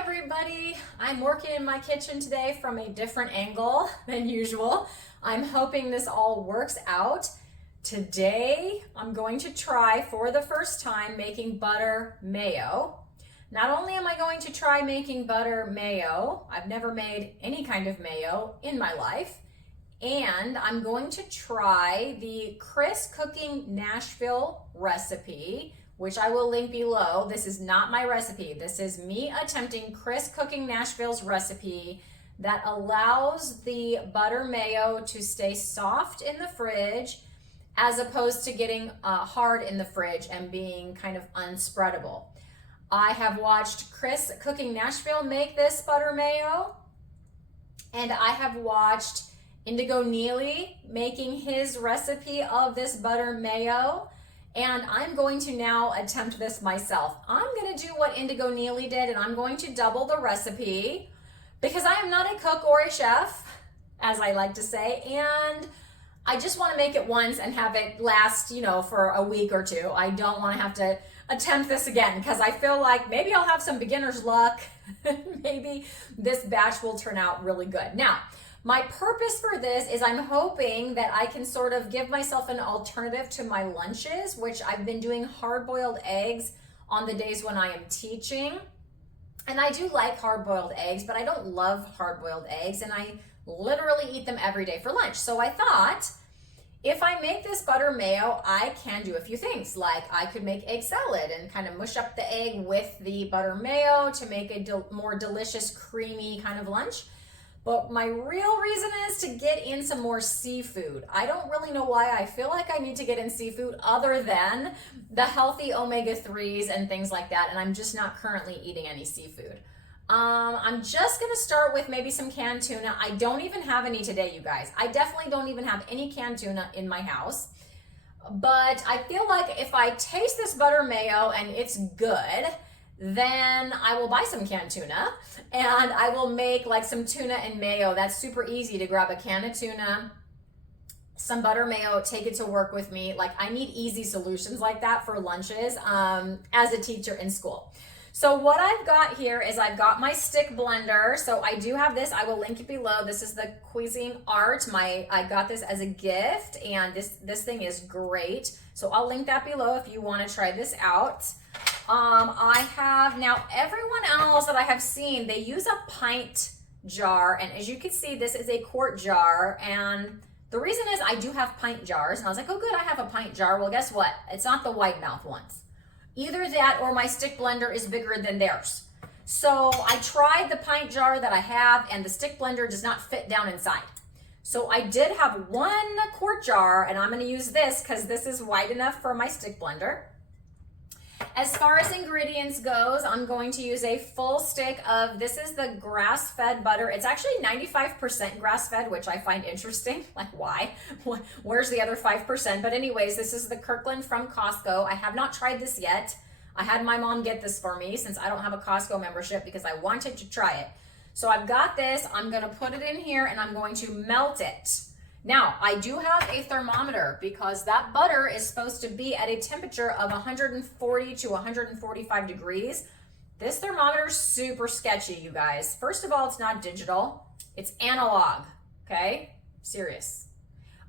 everybody. I'm working in my kitchen today from a different angle than usual. I'm hoping this all works out. Today, I'm going to try for the first time making butter mayo. Not only am I going to try making butter mayo, I've never made any kind of mayo in my life, and I'm going to try the Chris Cooking Nashville recipe, which I will link below. This is not my recipe. This is me attempting Chris Cooking Nashville's recipe that allows the butter mayo to stay soft in the fridge as opposed to getting hard in the fridge and being kind of unspreadable. I have watched Chris Cooking Nashville make this butter mayo, and I have watched Indigo Neely making his recipe of this butter mayo. And I'm going to now attempt this myself. I'm going to do what Indigo Neely did, and I'm going to double the recipe because I am not a cook or a chef, as I like to say, and I just want to make it once and have it last, for a week or two. I don't want to have to attempt this again because I feel like maybe I'll have some beginner's luck. Maybe this batch will turn out really good. Now, my purpose for this is I'm hoping that I can sort of give myself an alternative to my lunches, which I've been doing hard-boiled eggs on the days when I am teaching. And I do like hard-boiled eggs, but I don't love hard-boiled eggs, and I literally eat them every day for lunch. So I thought, if I make this butter mayo, I can do a few things. Like I could make egg salad and kind of mush up the egg with the butter mayo to make a more delicious, creamy kind of lunch. But my real reason is to get in some more seafood. I don't really know why I feel like I need to get in seafood other than the healthy omega-3s and things like that, and I'm just not currently eating any seafood. I'm just gonna start with maybe some canned tuna. I don't even have any today, you guys. I definitely don't even have any canned tuna in my house. But I feel like if I taste this butter mayo and it's good, then I will buy some canned tuna and I will make like some tuna and mayo. That's super easy to grab a can of tuna, some butter mayo, take it to work with me. Like I need easy solutions like that for lunches as a teacher in school. So what I've got here is I've got my stick blender. So I do have this, I will link it below. This is the Cuisine Art. I got this as a gift and this thing is great. So I'll link that below if you wanna try this out. I have, now everyone else that I have seen, they use a pint jar. And as you can see, this is a quart jar. And the reason is I do have pint jars. And I was like, oh good, I have a pint jar. Well, guess what? It's not the wide mouth ones. Either that or my stick blender is bigger than theirs. So I tried the pint jar that I have and the stick blender does not fit down inside. So I did have one quart jar and I'm gonna use this because this is wide enough for my stick blender. As far as ingredients goes, I'm going to use a full stick of, this is the grass-fed butter. It's actually 95% grass-fed, which I find interesting. Like, why? Where's the other 5%? But anyways, this is the Kirkland from Costco. I have not tried this yet. I had my mom get this for me since I don't have a Costco membership because I wanted to try it. So I've got this. I'm going to put it in here and I'm going to melt it. Now, I do have a thermometer because that butter is supposed to be at a temperature of 140 to 145 degrees. This thermometer is super sketchy, you guys. First of all, it's not digital. It's analog, okay? Serious.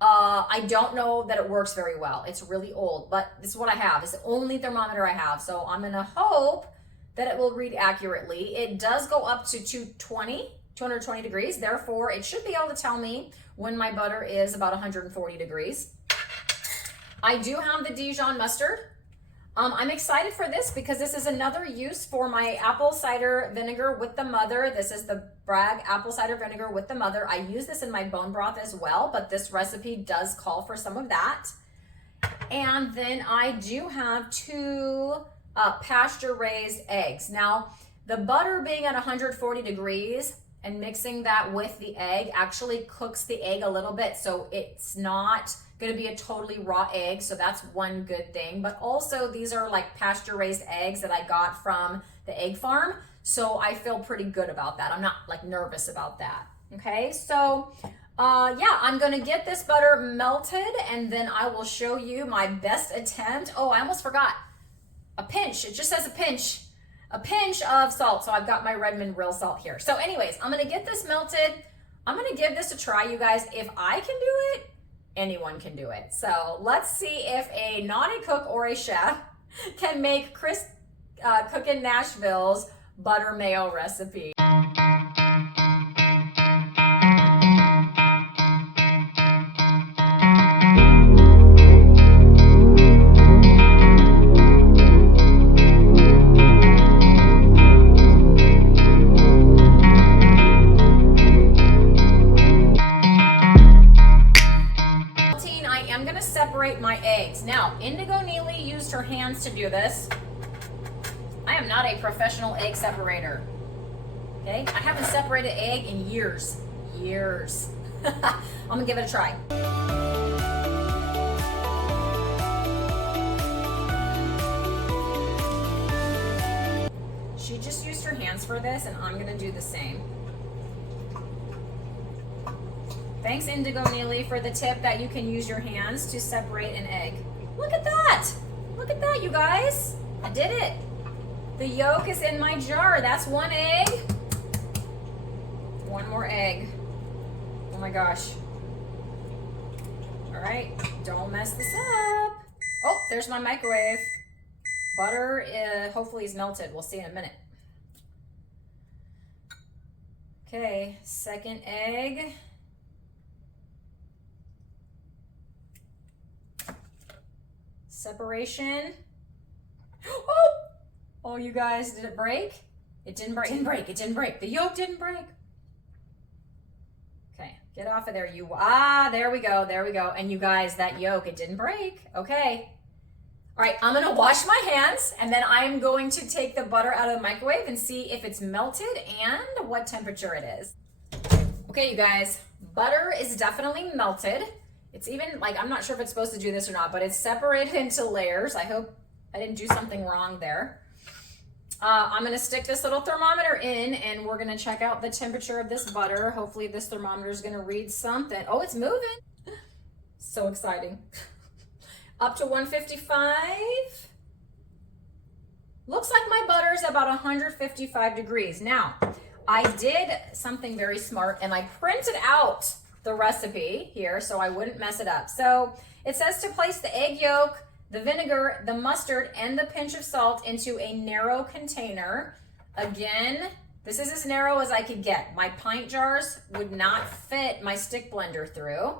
I don't know that it works very well. It's really old, but this is what I have. It's the only thermometer I have. So I'm gonna hope that it will read accurately. It does go up to 220 degrees. Therefore, it should be able to tell me when my butter is about 140 degrees. I do have the Dijon mustard. I'm excited for this because this is another use for my apple cider vinegar with the mother. This is the Bragg apple cider vinegar with the mother. I use this in my bone broth as well, but this recipe does call for some of that. And then I do have two pasture-raised eggs. Now, the butter being at 140 degrees, and mixing that with the egg actually cooks the egg a little bit, so it's not gonna be a totally raw egg, so that's one good thing. But also these are like pasture raised eggs that I got from the egg farm, so I feel pretty good about that. I'm not like nervous about that, okay? So yeah, I'm gonna get this butter melted and then I will show you my best attempt. Oh, I almost forgot, a pinch, it just says a pinch a pinch of salt. So I've got my Redmond real salt here. So anyways, I'm gonna get this melted. I'm gonna give this a try, you guys. If I can do it, anyone can do it. So let's see if a naughty cook or a chef can make Chris Cookin' Nashville's butter mayo recipe. Separate my eggs. Now, Indigo Neely used her hands to do this. I am not a professional egg separator. Okay? I haven't separated egg in years. Years. I'm gonna give it a try. She just used her hands for this, and I'm gonna do the same. Thanks, Indigo Neely, for the tip that you can use your hands to separate an egg. Look at that! Look at that, you guys! I did it! The yolk is in my jar. That's one egg. One more egg. Oh my gosh. All right, don't mess this up. Oh, there's my microwave. Butter hopefully is melted. We'll see in a minute. Okay, second egg. Separation. Oh, you guys, did it break? It didn't break. It didn't break. It didn't break. The yolk didn't break. Okay, get off of there. There we go. There we go. And you guys, that yolk, it didn't break. Okay. All right, I'm gonna wash my hands, and then I am going to take the butter out of the microwave and see if it's melted and what temperature it is. Okay, you guys, butter is definitely melted. It's even, like, I'm not sure if it's supposed to do this or not, but it's separated into layers. I hope I didn't do something wrong there. I'm gonna stick this little thermometer in, and we're gonna check out the temperature of this butter. Hopefully this thermometer is gonna read something. Oh, it's moving. So exciting. Up to 155. Looks like my butter is about 155 degrees. Now, I did something very smart, and I printed out the recipe here so I wouldn't mess it up. So it says to place the egg yolk, the vinegar, the mustard, and the pinch of salt into a narrow container. Again, this is as narrow as I could get. My pint jars would not fit my stick blender through.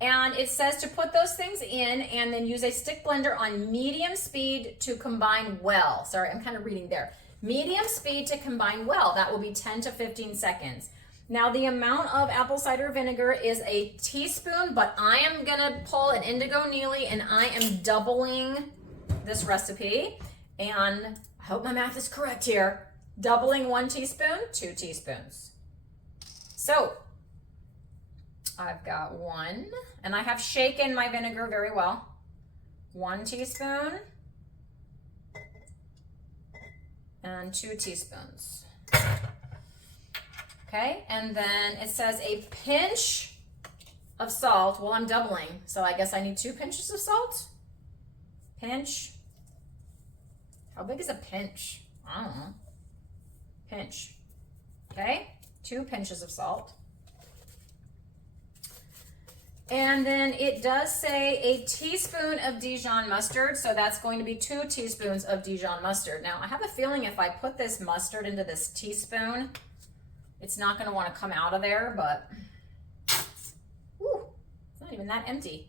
And it says to put those things in and then use a stick blender on medium speed to combine well. Sorry, I'm kind of reading there. Medium speed to combine well. That will be 10 to 15 seconds. Now the amount of apple cider vinegar is a teaspoon, but I am gonna pull an Indigo Neely and I am doubling this recipe. And I hope my math is correct here. Doubling 1 teaspoon, 2 teaspoons. So I've got 1, and I have shaken my vinegar very well. 1 teaspoon and 2 teaspoons. Okay, and then it says a pinch of salt. Well, I'm doubling, so I guess I need 2 pinches of salt. Pinch. How big is a pinch? I don't know. Pinch. Okay, 2 pinches of salt. And then it does say a teaspoon of Dijon mustard, so that's going to be 2 teaspoons of Dijon mustard. Now, I have a feeling if I put this mustard into this teaspoon, it's not going to want to come out of there, but whew, it's not even that empty.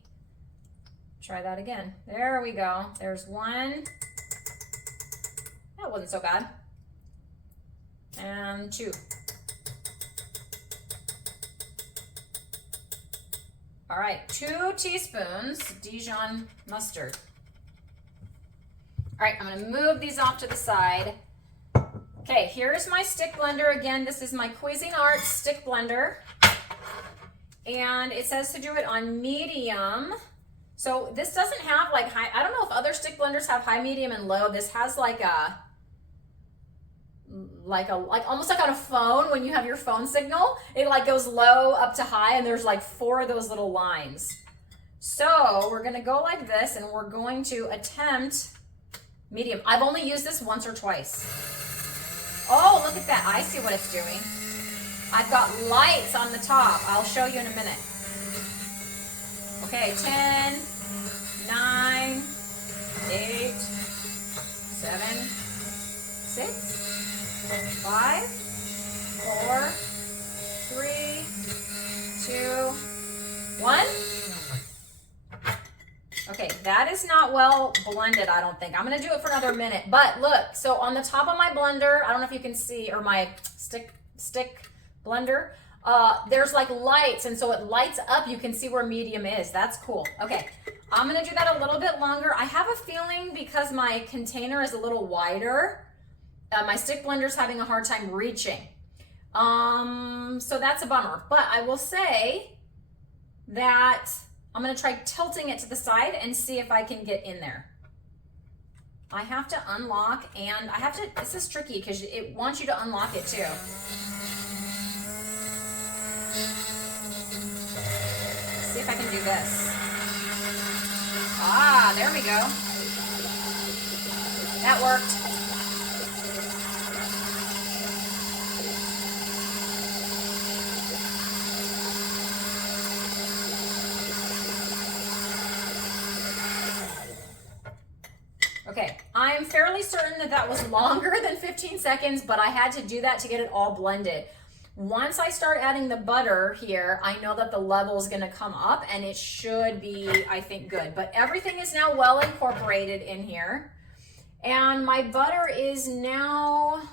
Try that again. There we go. There's 1. That wasn't so bad. And 2. All right, 2 teaspoons Dijon mustard. All right, I'm gonna move these off to the side. Okay, here's my stick blender. Again, this is my Cuisinart stick blender. And it says to do it on medium. So this doesn't have like high, I don't know if other stick blenders have high, medium, and low. This has like almost like on a phone when you have your phone signal, it like goes low up to high, and there's like 4 of those little lines. So we're gonna go like this, and we're going to attempt Medium. I've only used this once or twice. Oh, look at that. I see what it's doing. I've got lights on the top. I'll show you in a minute. Okay, 10, 9, 8, 7, 6, 5, 4, 3, 2, 1. Okay, that is not well blended, I don't think. I'm gonna do it for another minute. But look, so on the top of my blender, I don't know if you can see, or my stick blender, there's like lights, and so it lights up. You can see where medium is. That's cool. Okay, I'm gonna do that a little bit longer. I have a feeling because my container is a little wider, my stick blender's having a hard time reaching. So that's a bummer. But I will say that I'm gonna try tilting it to the side and see if I can get in there. I have to unlock, and I have to, this is tricky because it wants you to unlock it too. See if I can do this. Ah, there we go. That worked. Okay, I'm fairly certain that that was longer than 15 seconds, but I had to do that to get it all blended. Once I start adding the butter here, I know that the level is gonna come up and it should be, I think, good. But everything is now well incorporated in here. And my butter is now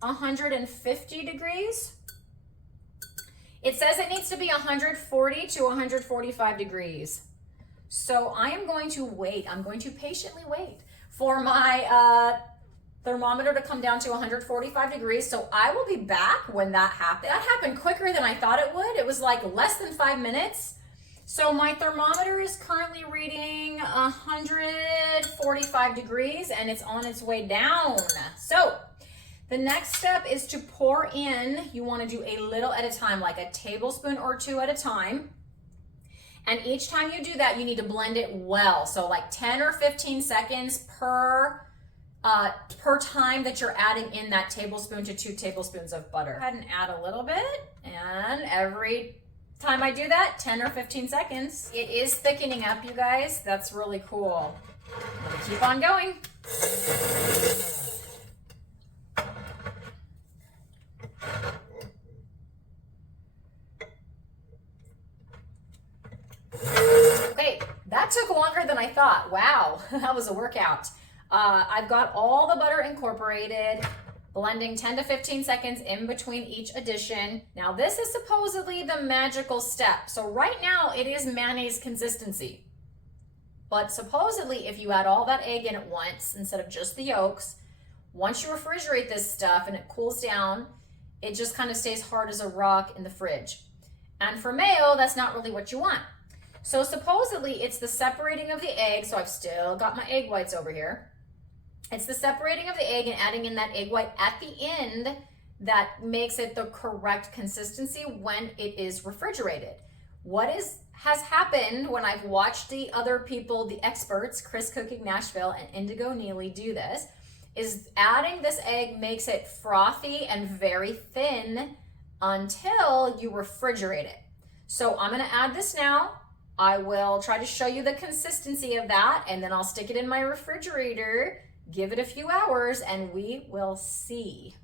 150 degrees. It says it needs to be 140 to 145 degrees. So I am going to wait. I'm going to patiently wait for my thermometer to come down to 145 degrees. So I will be back when that happens. That happened quicker than I thought it would. It was like less than 5 minutes. So my thermometer is currently reading 145 degrees and it's on its way down. So the next step is to pour in. You want to do a little at a time, like a tablespoon or two at a time. And each time you do that, you need to blend it well. So like 10 or 15 seconds per time that you're adding in that tablespoon to 2 tablespoons of butter. Go ahead and add a little bit. And every time I do that, 10 or 15 seconds. It is thickening up, you guys. That's really cool. I'm gonna keep on going. Okay, that took longer than I thought. Wow, that was a workout. I've got all the butter incorporated, blending 10 to 15 seconds in between each addition. Now this is supposedly the magical step. So right now it is mayonnaise consistency. But supposedly if you add all that egg in at once instead of just the yolks, once you refrigerate this stuff and it cools down, it just kind of stays hard as a rock in the fridge. And for mayo, that's not really what you want. So supposedly it's the separating of the egg. So I've still got my egg whites over here. It's the separating of the egg and adding in that egg white at the end that makes it the correct consistency when it is refrigerated. What has happened when I've watched the other people, the experts, Chris Cooking Nashville and Indigo Neely do this, is adding this egg makes it frothy and very thin until you refrigerate it. So I'm gonna add this now. I will try to show you the consistency of that and then I'll stick it in my refrigerator, give it a few hours, and we will see.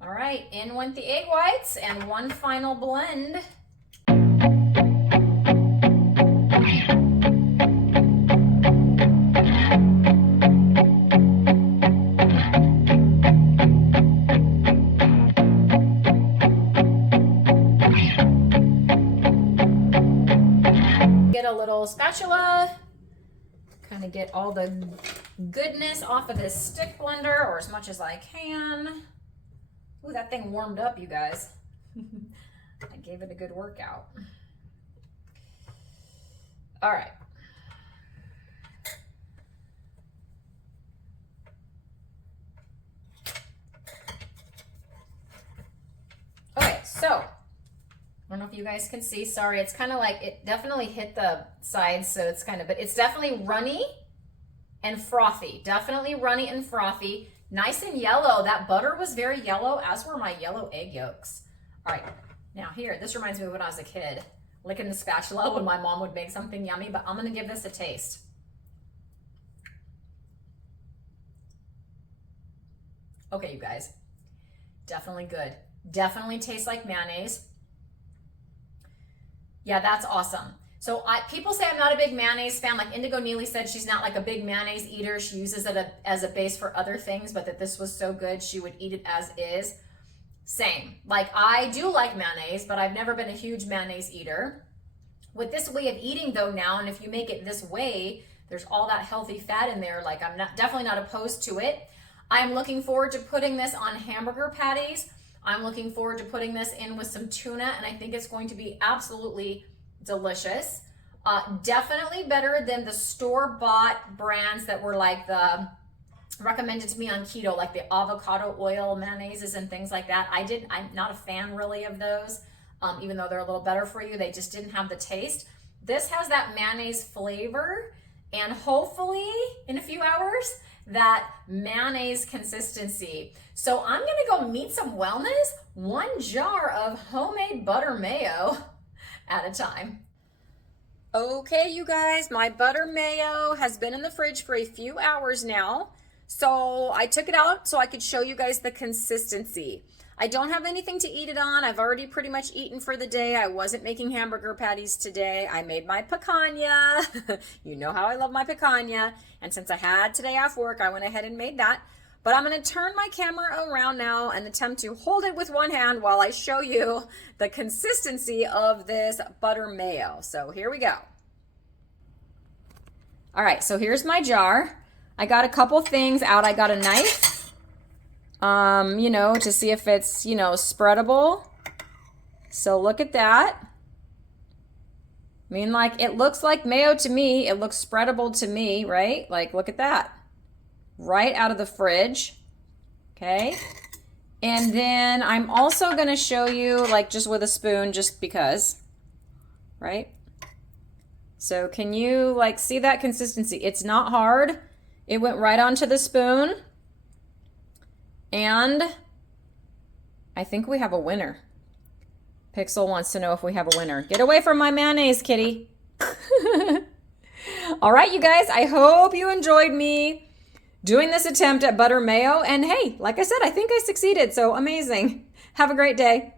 All right, in went the egg whites and one final blend. A little spatula, kind of get all the goodness off of this stick blender, or as much as I can. Ooh, that thing warmed up, you guys. I gave it a good workout. All right. Okay, so don't know if you guys can see. Sorry, it's kind of like, it definitely hit the sides, so it's kind of, but it's definitely runny and frothy. Definitely runny and frothy. Nice and yellow. That butter was very yellow, as were my yellow egg yolks. All right, now here, this reminds me of when I was a kid, licking the spatula when my mom would make something yummy, but I'm gonna give this a taste. Okay, you guys, definitely good. Definitely tastes like mayonnaise. Yeah, that's awesome. So people say I'm not a big mayonnaise fan. Like Indigo Neely said, she's not like a big mayonnaise eater. She uses it as a base for other things, but that this was so good, she would eat it as is. Same. Like, I do like mayonnaise, but I've never been a huge mayonnaise eater. With this way of eating though now, and if you make it this way, there's all that healthy fat in there. Like, I'm definitely not opposed to it. I'm looking forward to putting this on hamburger patties. I'm looking forward to putting this in with some tuna, and I think it's going to be absolutely delicious. Definitely better than the store-bought brands that were like the recommended to me on keto, like the avocado oil mayonnaises and things like that. I'm not a fan really of those, even though they're a little better for you. They just didn't have the taste. This has that mayonnaise flavor, and hopefully in a few hours, that mayonnaise consistency. So I'm gonna go meet some wellness, one jar of homemade butter mayo at a time. Okay, you guys, my butter mayo has been in the fridge for a few hours now. So I took it out so I could show you guys the consistency. I don't have anything to eat it on. I've already pretty much eaten for the day. I wasn't making hamburger patties today. I made my picanha. You know how I love my picanha. And since I had today off work, I went ahead and made that. But I'm going to turn my camera around now and attempt to hold it with one hand while I show you the consistency of this butter mayo. So here we go. All right, so here's my jar. I got a couple things out. I got a knife. You know, to see if it's, you know, spreadable. So look at that. I mean, like, it looks like mayo to me. It looks spreadable to me, right? Like, look at that. Right out of the fridge. Okay. And then I'm also going to show you, like, just with a spoon, just because, right? So can you, like, see that consistency? It's not hard. It went right onto the spoon. And I think we have a winner. Pixel wants to know if we have a winner. Get away from my mayonnaise, kitty. All right, you guys, I hope you enjoyed me doing this attempt at butter mayo. And hey, like I said, I think I succeeded. So amazing. Have a great day.